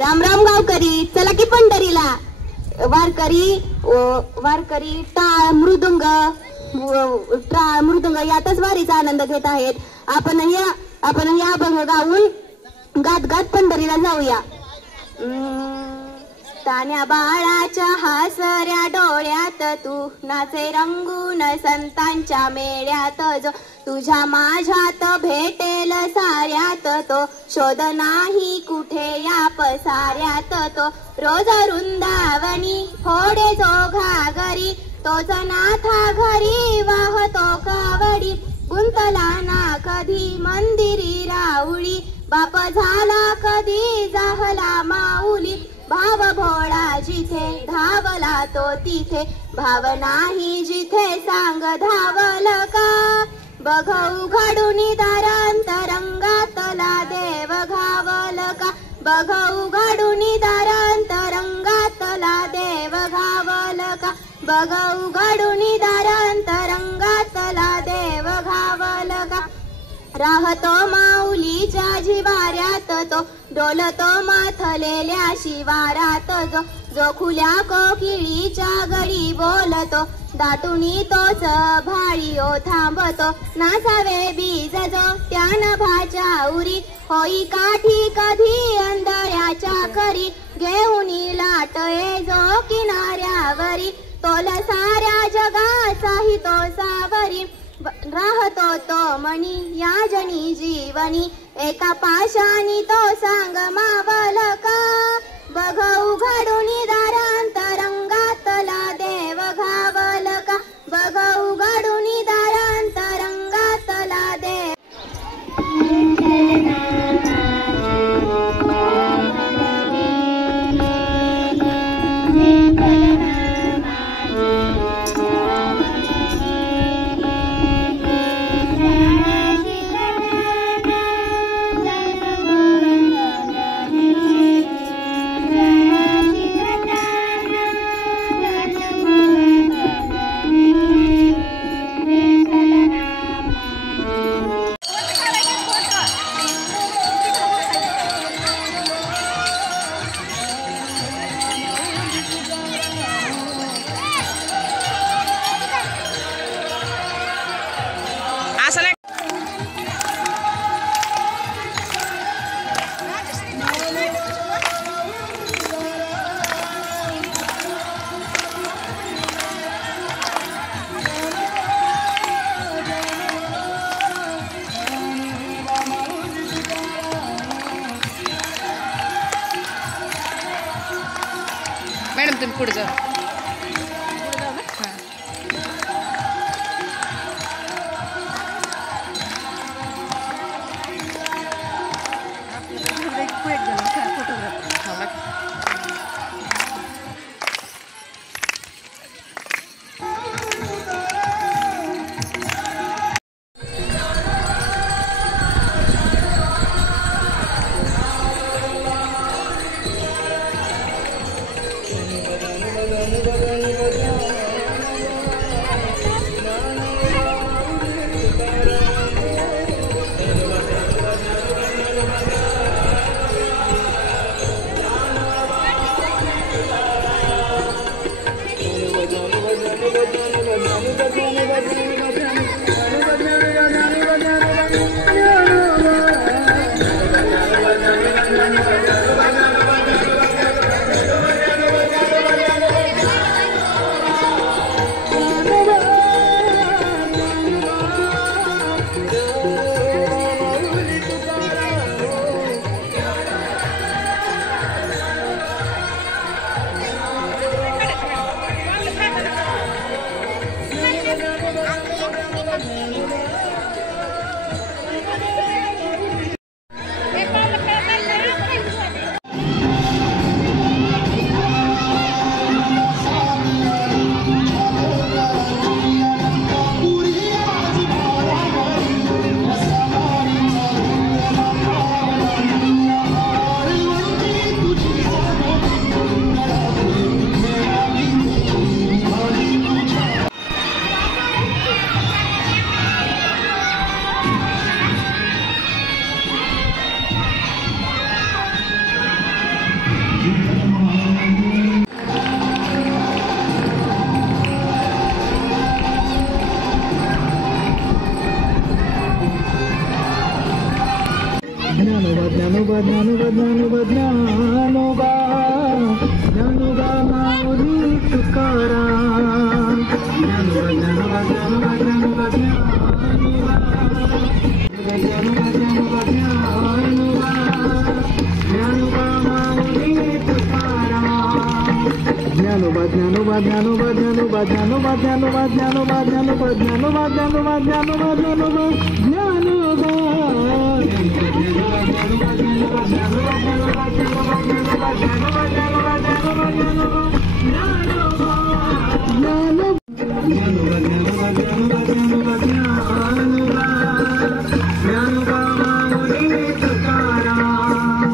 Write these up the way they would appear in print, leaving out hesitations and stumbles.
राम राम गावकरी, चला की पंढरीला. वारकरी टाळ मृदुंग यातच वारीचा आनंद घेत आहेत. आपण या अभंग गाऊन गात गात पंढरीला जाऊया. तान्या बाळाच्या हासऱ्या डोळ्यात तू नाचे रंगून संतांच्या मेळ्यात जो तुझ्या माझ्यात भेटेल साऱ्यात तो शोध नाही कुठे या पसाऱ्यात तो रोज वृंदावनी फोडे जो घागरी तोच नाथा घरी वाहतो कावडी गुंतला ना कधी मंदिरी राऊळी बाप झाला कधी जाहला माऊली भाव भोळा जिथे धावला तो तिथे भाव नाही जिथे सांग धावल का बघ उघडून दारांतरंगातला देव घावल का बघ उघडून दारांतरंगातला देव घावल का बघ उघडून दारांतरंगातला देव घावल का राहतो माऊलीच्या जिवाऱ्यात तो डोलतो माथलेल्या शिवारात जो खुल्या कोकिळीच्या गडी बोलतो दाटुनी तोच भाळीओ थांबतो नाचावे बीज जो त्या नभाच्या उरी होई काठी कधी अंधळ्याच्या करी घेऊनी लाटये जो किनाऱ्यावरी तोल साऱ्या जगाचाही तो सावरी राहतो तो मणी या जनी जीवनी एका पाशानी तो सांग मावल का बघ उघडून दारांतरंगातला देव घावल का बघ उघडून दारांतरंगातला देव मॅडम तुम्ही पुढे जा. ज्ञानोबा ज्ञानोबा ज्ञानोबा ज्ञानोबा ज्ञानोबा माऊली तुकाराम ज्ञानोबा ज्ञानोबा ज्ञानोबा ज्ञानोबा ज्ञानोबा ज्ञानोबा ज्ञानोबा ज्ञानोबा माऊली तुकाराम ज्ञानोबा ज्ञानोबा ज्ञानोबा ज्ञानोबा ज्ञानोबा ज्ञानोबा ज्ञानोबा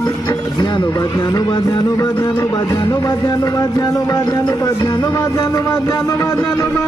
ज्ञानोबा ज्ञानोबा ज्ञानोबा ज्ञानोबा ज्ञानोबा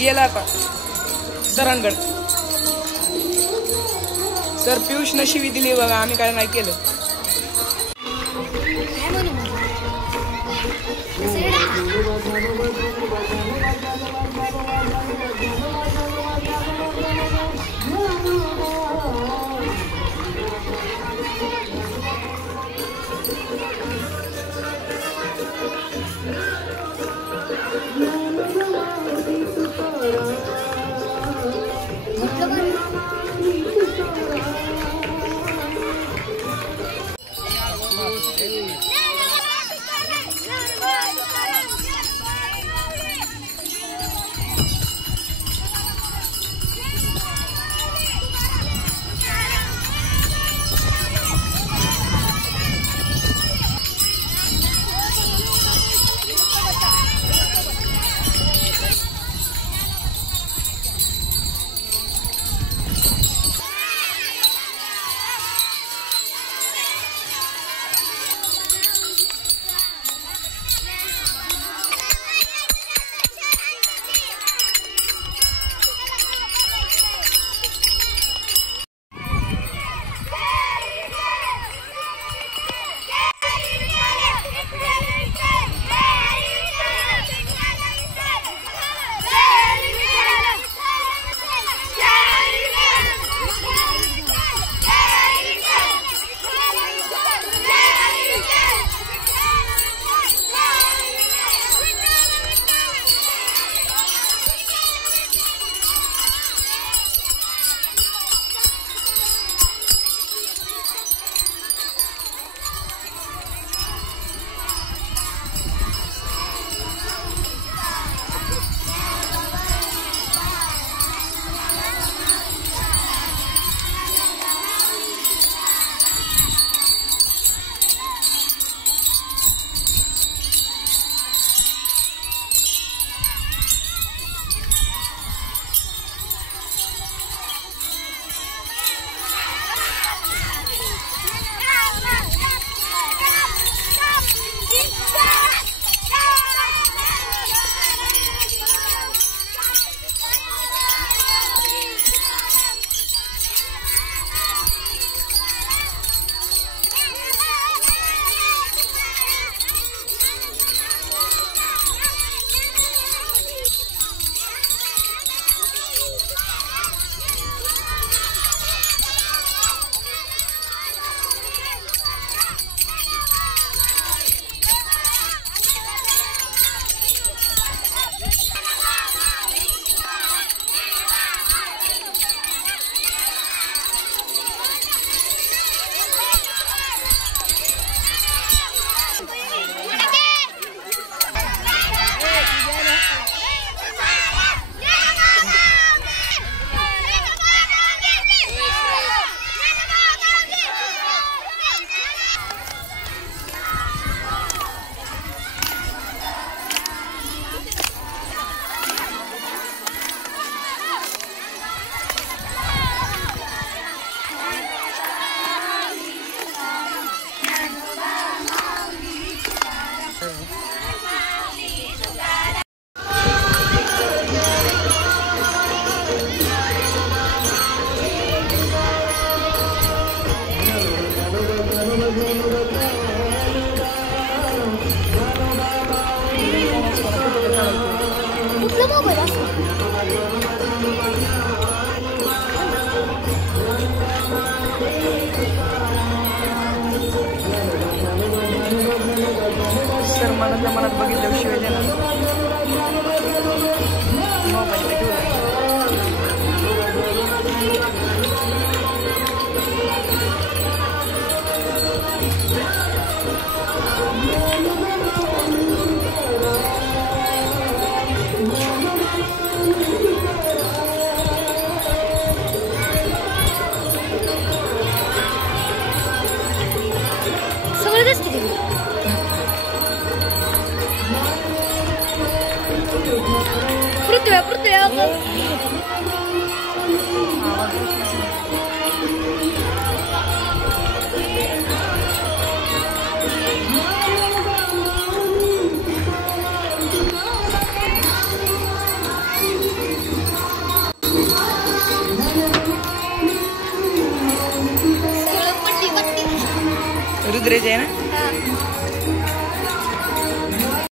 गेला आता सरांकडे. सर पियुष न शिवी दिली बघा, आम्ही काय नाही केलं. सर मनातल्या मनात बघितलं शिवाय देणार मोबाईल ठेवला रुद्रेश आहे ना